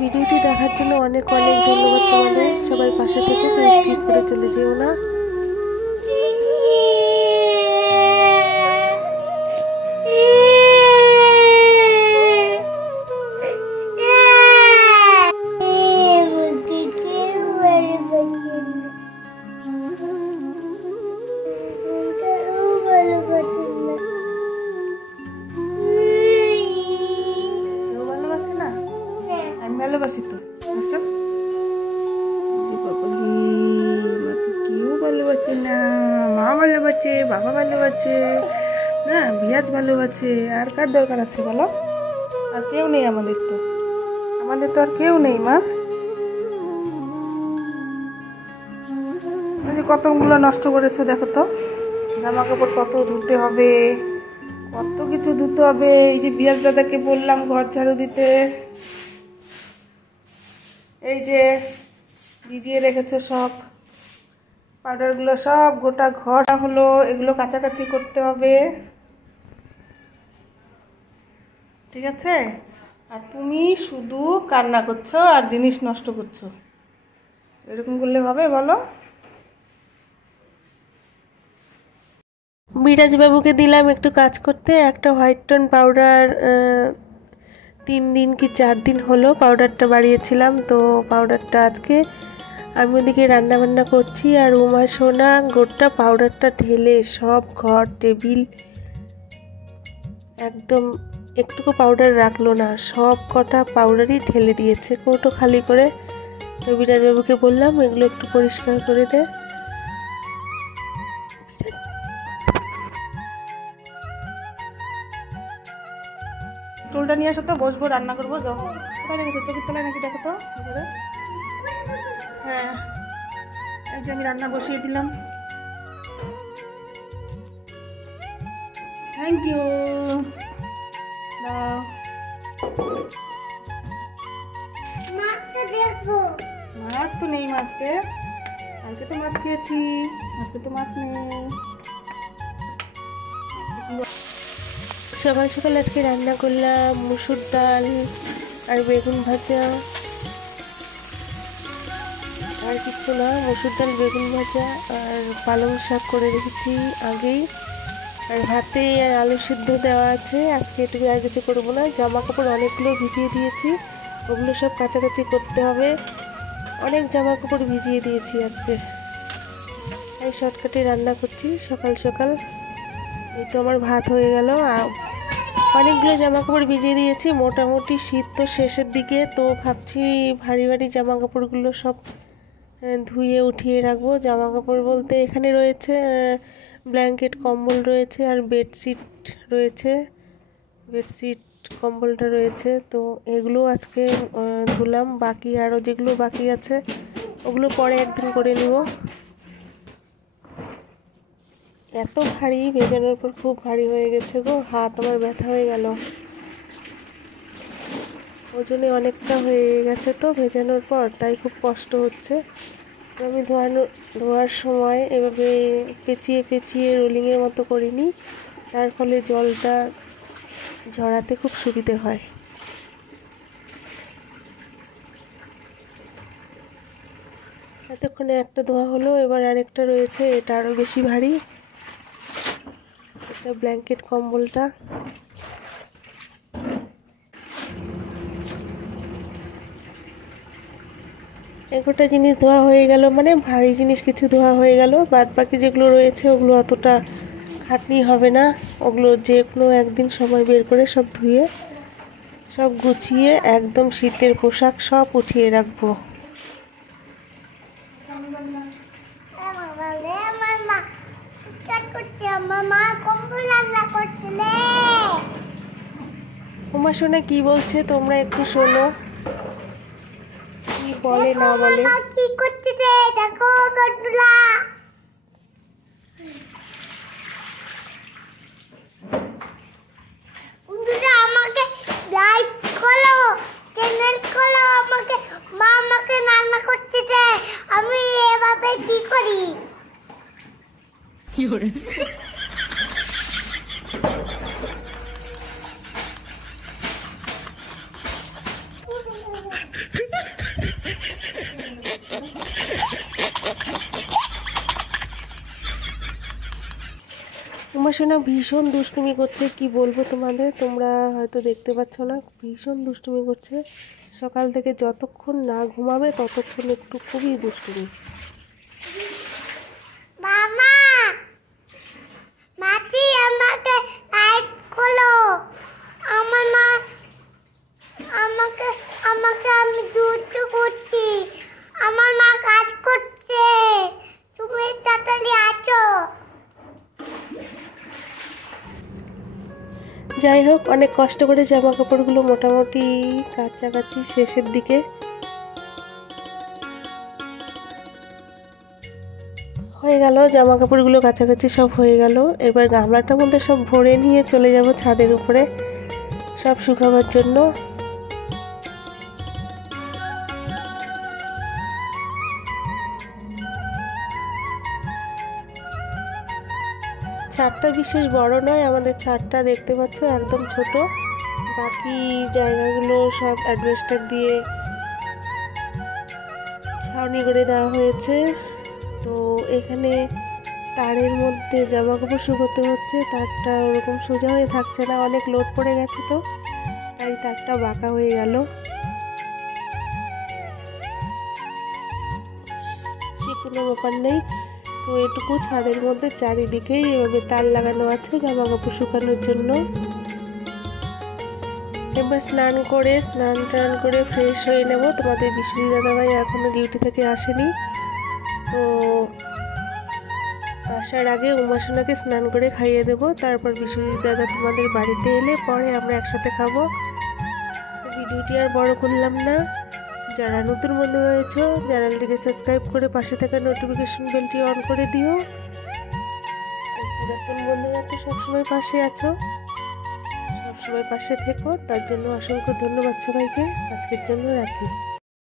ভিডিওটি দেখার জন্য অনেক অনেক ধন্যবাদ তোমাদের। সবাই পাশে থেকে কেউ স্কিপ করে চলে যেও না। ভালোবাসি তো আচ্ছা, কেউ ভালোবাসে না, মা ভালোবাসে, বাবা ভালোবাসে না, বিয়াজ ভালোবাসে। আর কার দরকার আছে বলো? আর কেউ নেই আমাদের তো, আমাদের তো আর কেউ নেই মা। কতগুলো নষ্ট করেছে দেখো তো, জামা কাপড় কত ধুতে হবে, কত কিছু ধুতে হবে। এই যে বিয়াজ দাদাকে বললাম ঘর ঝাড়ু দিতে, এই যে ভিজিয়ে রেখেছে সব পাউডারগুলো, সব গোটা ঘর হলো। এগুলো কাচাকাচি করতে হবে, ঠিক আছে? আর তুমি শুধু কান্না করছো আর জিনিস নষ্ট করছো, এরকম করলে হবে বলো? বিরাজ বাবুকে দিলাম একটু কাজ করতে। একটা হোয়াইট টোন পাউডার 3 দিন কি 4 দিন হলো পাউডারটা বাড়িয়েছিলাম, তো পাউডারটা আজকে আমি ওদিকে রান্না বান্না করছি। আর উমা সোনা গোটা পাউডারটা ঢেলে সব ঘর টেবিল একদম একটুকু পাউডার রাখলো না, সব কটা পাউডারই ঢেলে দিয়েছে কৌটো খালি করে। তো বিরাজবাবুকে বললাম এগুলো একটু পরিষ্কার করে দে। টুলটা নিয়ে আসো তো, বসবো, রান্না করবো। যাও, কোথায় রেখেছো? চোখের তলায় নাকি? দেখো তো। হ্যাঁ, এই যে আমি রান্না বসিয়ে দিলাম। Thank you. মাছ তো নেই, মাছকে কালকে তো মাছ খেয়েছি, আজকে তো মাছ নেই। সকাল সকাল আজকে রান্না করলাম মুসুর ডাল আর বেগুন ভাজা, আর কিছু না, মুসুর ডাল বেগুন ভাজা আর পালং শাক করে রেখেছি আগেই, আর ভাতে আর আলু সিদ্ধ দেওয়া আছে। আজকে এটুকু আর কিছু করবো না। জামা কাপড় অনেকগুলো ভিজিয়ে দিয়েছি, ওগুলো সব কাচাকাচি করতে হবে। অনেক জামা কাপড় ভিজিয়ে দিয়েছি আজকে, এই শর্টকাটে রান্না করছি সকাল সকাল। এই তো আমার ভাত হয়ে গেল। অনেকগুলো জামা কাপড় ভিজিয়ে দিয়েছি, মোটামুটি শীত তো শেষের দিকে, তো ভাবছি ভারী ভারী জামা কাপড়গুলো সব ধুয়ে উঠিয়ে রাখবো। জামা কাপড় বলতে এখানে রয়েছে ব্ল্যাঙ্কেট কম্বল রয়েছে আর বেডশিট রয়েছে, বেডশিট কম্বলটা রয়েছে, তো এগুলো আজকে ধুলাম। বাকি আরও যেগুলো বাকি আছে ওগুলো পরে একদিন করে নিব। এত ভারী, ভেজানোর পর খুব ভারী হয়ে গেছে গো, হাত আমার ব্যথা হয়ে গেল, ওজনে অনেকটা হয়ে গেছে তো ভেজানোর পর, তাই খুব কষ্ট হচ্ছে। তো আমি ধোয়ার সময় এভাবে পেঁচিয়ে পেঁচিয়ে রোলিংয়ের মতো করিনি, তার ফলে জলটা ঝরাতে খুব সুবিধে হয়। এতক্ষণে একটা ধোয়া হলো, এবার আরেকটা রয়েছে, এটা আরও বেশি ভারী, এটা ব্ল্যাঙ্কেট কম্বলটা। একটা জিনিস ধোয়া হয়ে গেল, মানে ভারী জিনিস কিছু ধোয়া হয়ে গেল। বাদ বাকি যেগুলো রয়েছে ওগুলো অতটা খাটনি হবে না, ওগুলো যে কোনো একদিন সময় বের করে সব ধুয়ে সব গুছিয়ে একদম শীতের পোশাক সব উঠিয়ে রাখবো। উমা সোনা কি বলছে তোমরা একটু শোনো, কি বলে না বলে। কি করতে দেখো গন্ডুলা, আমাকে লাইক করো, চ্যানেল করো, আমাকে মা আমাকে রান্না করতে দে, আমি এভাবে কি করি। কি করে সোনা ভীষণ দুষ্টুমি করছে, কি বলবো তোমাদের, তোমরা হয়তো দেখতে পাচ্ছ না, ভীষণ দুষ্টুমি করছে। সকাল থেকে যতক্ষণ না ঘুমাবে ততক্ষণ একটু খুবই দুষ্টুমি। মামা মাছি আমাকে লাইট করো। আমার মা আমাকে আমাকে আমি দুষ্টু করছি। আমার মা কাজ করছে, তুমি তাড়াতাড়ি আসো। যাই হোক, অনেক কষ্ট করে জামা কাপড়গুলো মোটামুটি কাছাকাছি শেষের দিকে হয়ে গেল। জামা কাপড়গুলো কাছাকাছি সব হয়ে গেল। এবার গামলাটার মধ্যে সব ভরে নিয়ে চলে যাব ছাদের উপরে সব শুকাবার জন্য। ছাদটা বিশেষ বড় নয়, আমাদের ছাদটা দেখতে পাচ্ছ একদম ছোট। বাকি জায়গাগুলো সব অ্যাডভেস্টার দিয়ে ছাউনি করে দেওয়া হয়েছে। তো এখানে তারের মধ্যে জামা কাপড় শুকোতে হচ্ছে, তারটা ওরকম সোজা হয়ে থাকছে না, অনেক লোড পড়ে গেছে, তো তাই তারটা বাঁকা হয়ে গেল। সে কোনো ব্যাপার নেই। তো এটুকু ছাদের মধ্যে চারিদিকেই এভাবে তার লাগানো আছে জামা কাপড় শুকানোর জন্য। এবার স্নান টান করে ফ্রেশ হয়ে নেব। তোমাদের বিশ্বজিৎ দাদাভাই এখনো ডিউটি থেকে আসেনি, তো আসার আগে উমাসোনাকে স্নান করে খাইয়ে দেবো। তারপর বিশ্বজিৎ দাদা তোমাদের বাড়িতে এলে পরে আমরা একসাথে খাবো। তো ভিডিওটি আর বড় করলাম না। যারা নতুন বন্ধু হয়েছ, চ্যানেলটিকে সাবস্ক্রাইব করে পাশে থাকা নোটিফিকেশন বেলটি অন করে দিও। আর পুরাতন বন্ধুরা তো সবসময় পাশে আছো, সবসময় পাশে থেকো, তার জন্য অসংখ্য ধন্যবাদ সবাইকে। আজকের জন্য রাখি।